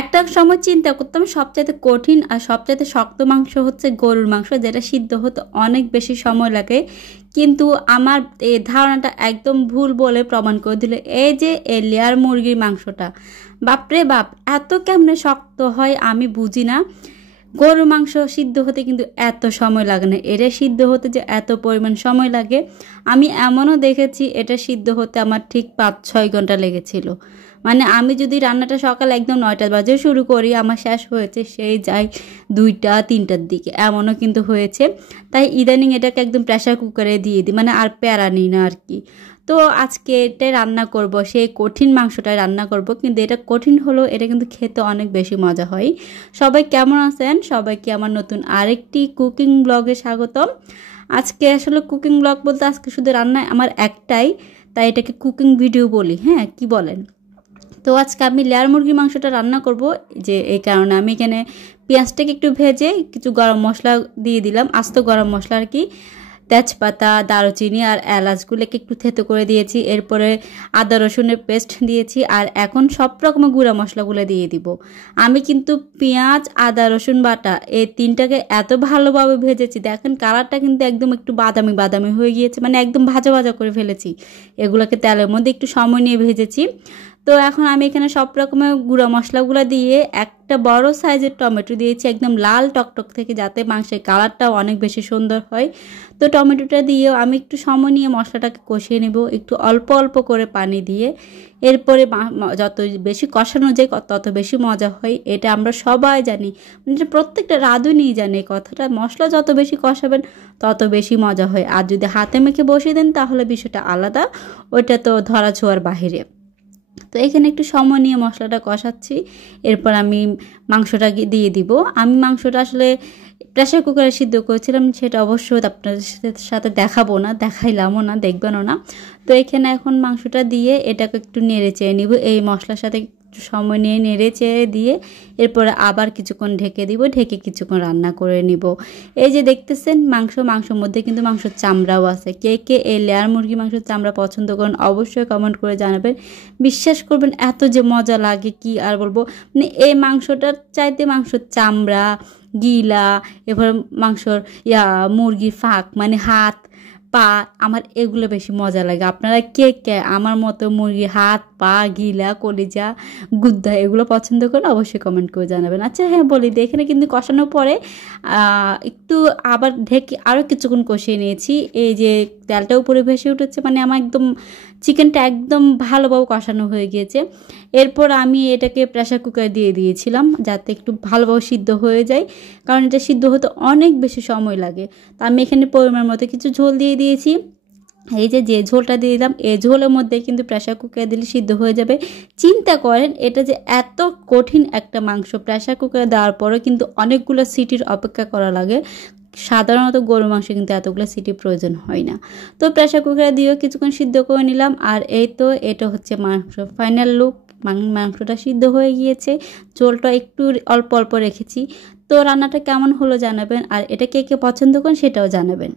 একটা সময় চিন্তা করতাম সবচাইতে কঠিন আর সবচাইতে শক্ত মাংস হচ্ছে গরুর মাংস, যেটা সিদ্ধ হতে অনেক বেশি সময় লাগে। কিন্তু আমার এই ধারণাটা একদম ভুল বলে প্রমাণ করে দিল এই যে এই লেয়ার মুরগির মাংসটা। বাপরে বাপ, এত কেমনে শক্ত হয় আমি বুঝি না। গরুর মাংস সিদ্ধ হতে কিন্তু এত সময় লাগে না, এটা সিদ্ধ হতে যে এত পরিমাণ সময় লাগে আমি এমনও দেখেছি এটা সিদ্ধ হতে আমার ঠিক 5-6 ঘন্টা লেগেছিল। মানে আমি যদি রান্নাটা সকাল একদম 9টা বাজে শুরু করি, আমার শেষ হয়েছে সেই যাই 2টা-3টার দিকে, এমনও কিন্তু হয়েছে। তাই ইদানিং এটাকে একদম প্রেশার কুকারে দিয়ে দিই, মানে আর প্যারা নিই না আর কি। তো আজকে এটাই রান্না করব, সেই কঠিন মাংসটাই রান্না করব, কিন্তু এটা কঠিন হলেও এটা কিন্তু খেতে অনেক বেশি মজা হয়। সবাই কেমন আছেন? সবাইকে আমার নতুন আরেকটি কুকিং ব্লগে স্বাগতম। আজকে আসলে কুকিং ব্লগ বলতে আজকে শুধু রান্না আমার একটাই, তাই এটাকে কুকিং ভিডিও বলি, হ্যাঁ কি বলেন? তো আজকে আমি লেয়ার মুরগির মাংসটা রান্না করব, যে এই কারণে আমি এখানে পেঁয়াজটাকে একটু ভেজে কিছু গরম মশলা দিয়ে দিলাম, আস্ত গরম মশলা আর কি, তেজপাতা, দারুচিনি আর এলাচগুলোকে একটু থেতো করে দিয়েছি। এরপরে আদা রসুনের পেস্ট দিয়েছি, আর এখন সব রকমের গুঁড়া মশলাগুলো দিয়ে দিব। আমি কিন্তু পেঁয়াজ, আদা, রসুন বাটা এই তিনটাকে এত ভালোভাবে ভেজেছি, দেখেন কালারটা কিন্তু একদম একটু বাদামি বাদামি হয়ে গিয়েছে, মানে একদম ভাজা ভাজা করে ফেলেছি। এগুলোকে তেলের মধ্যে একটু সময় নিয়ে ভেজেছি। তো এখন আমি এখানে সব রকমের গুঁড়া মশলাগুলো দিয়ে একটা বড় সাইজের টমেটো দিয়েছি, একদম লাল টকটক থেকে, যাতে মাংসের কালারটাও অনেক বেশি সুন্দর হয়। তো টমেটোটা দিয়েও আমি একটু সময় নিয়ে মশলাটাকে কষিয়ে নেব, একটু অল্প অল্প করে পানি দিয়ে। এরপরে যত বেশি কষানো যায় তত বেশি মজা হয়, এটা আমরা সবাই জানি, মানে প্রত্যেকটা রাঁধুনিই জানে এই কথাটা। মশলা যত বেশি কষাবেন তত বেশি মজা হয়, আর যদি হাতে মেখে বসিয়ে দেন তাহলে বিষয়টা আলাদা, ওইটা তো ধরা ছোঁয়ার বাহিরে। তো এখানে একটু সময় নিয়ে মশলাটা কষাচ্ছি। এরপর আমি মাংসটা দিয়ে দিব। আমি মাংসটা আসলে প্রেশার কুকারে সিদ্ধ করেছিলাম, সেটা অবশ্যই আপনাদের সাথে দেখাবো না, দেখাইলামও না, দেখবেনও না। তো এখানে এখন মাংসটা দিয়ে এটাকে একটু নেড়ে চেড়ে নিব, এই মশলার সাথে একটু সময় নিয়ে নেড়ে চেড়ে দিয়ে এরপরে আবার কিছুক্ষণ ঢেকে দিব, ঢেকে কিছুক্ষণ রান্না করে নিব। এই যে দেখতেছেন মাংসের মধ্যে কিন্তু মাংসের চামড়াও আছে। কে কে এই লেয়ার মুরগি মাংসের চামড়া পছন্দ করেন অবশ্যই কমেন্ট করে জানাবেন। বিশ্বাস করবেন এত যে মজা লাগে কি আর বলবো, মানে এই মাংসটার চাইতে মাংসের চামড়া, গিলা, এবার মাংসর মুরগির ফাঁক মানে হাত পা, আমার এগুলো বেশি মজা লাগে। আপনারা কে কে আমার মতো মুরগির হাত পা, গিলা, কলিজা, গুদ্দা এগুলো পছন্দ করেন অবশ্যই কমেন্ট করে জানাবেন। আচ্ছা হ্যাঁ বলি, এখানে কিন্তু কষানোর পরে একটু আবার ঢেকে আরও কিছুক্ষণ কষিয়ে নিয়েছি। এই যে তেলটা উপরে ভেসে উঠেছে, মানে আমার একদম চিকেনটা একদম ভালোভাবে কষানো হয়ে গিয়েছে। এরপর আমি এটাকে প্রেশার কুকারে দিয়ে দিয়েছিলাম যাতে একটু ভালোভাবে সিদ্ধ হয়ে যায়, কারণ এটা সিদ্ধ হতে অনেক বেশি সময় লাগে। তো আমি এখানে পরিমাণ মতো কিছু ঝোল দিয়ে দিয়েছি। এই যে ঝোলটা দিয়ে দিলাম, এই ঝোলের মধ্যে কিন্তু প্রেশার কুকারে দিলে সিদ্ধ হয়ে যাবে। চিন্তা করেন এটা যে এত কঠিন একটা মাংস, প্রেশার কুকারে দেওয়ার পরে কিন্তু অনেকগুলো সিটির অপেক্ষা করা লাগে। সাধারণত গরুর মাংস কিন্তু এতগুলো সিটি প্রয়োজন হয় না। তো প্রেশার কুকারে দিয়েও কিছুক্ষণ সিদ্ধ করে নিলাম, আর এই তো এটা হচ্ছে মাংস ফাইনাল লুক। মাংসটা সিদ্ধ হয়ে গিয়েছে, ঝোলটা একটু অল্প অল্প রেখেছি। তো রান্নাটা কেমন হলো জানাবেন, আর এটা কে কে পছন্দ করেন সেটাও জানাবেন।